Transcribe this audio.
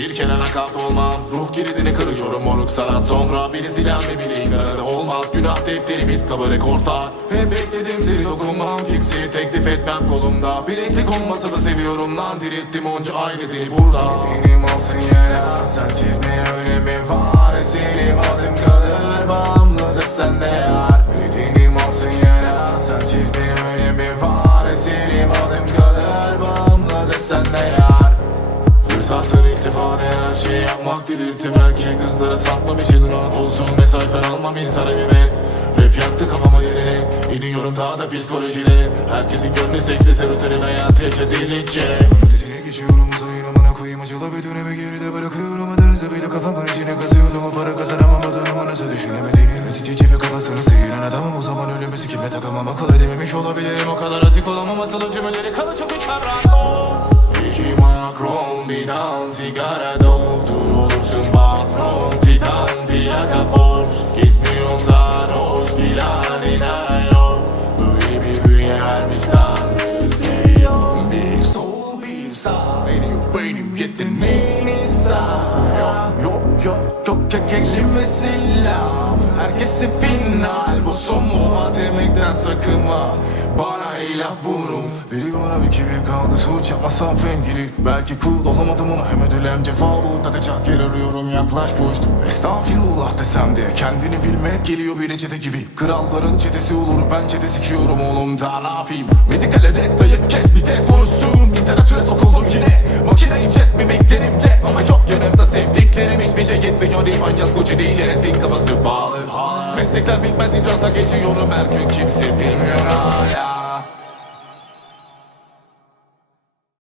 Bir kere nakavt olmam. Ruh kilidini kırıyorum moruk sanat. Sonra Beni silen ve bileğin olmaz Günah defterimiz kabarık ortak. Hep bekledim seni dokunmam. Kimseye teklif etmem kolumda. Bileklik olmasa da seviyorum lan. Direttim onca aynı dili burada. Dinim olsun yara Sensiz ne önemi var? Senin adım kalır Bağımlı da sende yar. Bedenim olsun yara Sensiz ne önemi var? Senin adım kalır Bağımlı da sende yar. Fırsattan istifade her şey yapmak delirtim Erkek kızlara satmam için rahat olsun. Mesajlar almam insan evime Rap yaktı kafama derine İniyorum daha da psikolojide. Herkesin gönlü seks ve serotonin hayatı yaşa delice Ötesine geçiyorum uzayın amına koyayım. Acılı bir dönemi geride bırakıyorum. Adınızı bile kafamın içine kazıyordum. Ama para kazanamam adını nasıl düşünemediğini. Vesici ve kafasını sıyıran adamım. O zaman ölümü sikimle takamam. Akıl edememiş olabilirim. O kadar atik olamam. Asıl cümleleri kalı çok içmem rahat makron binan sigara doktor olursun patron Titan fiyaka force Gezmiyorsun sarhoş filan inayor Böyle bir büyü vermiş tanrı seviyor. Bir sol bir sağ Benim benim yeteneğini sağ Yok yok yok yok elime silah Herkesi final. Bu son muha demekten sakınma. Bana ilah burum Deli bana bir kibir kaldı. Suç yapmasam fem gelir Belki cool olamadım ona. Hem ödül hem cefa bu. Takacak yer arıyorum. Yaklaş puştum Estağfirullah desem de Kendini bilmek geliyor bir çete gibi. Kralların çetesi olur. Ben çete sikiyorum oğlum. Daha ne yapayım? Medikale destayı kes. Bir test konuşsun. Literatüre sokuldum yine. Makinayı chest mimiklerimle Ama yok yanımda sevdiklerim Hiçbir şey gitmiyor İvan yaz Gucci değil Enes'in kafası bağlı. Meslekler bitmez icraata geçiyorum her gün Kimse bilmiyor. hala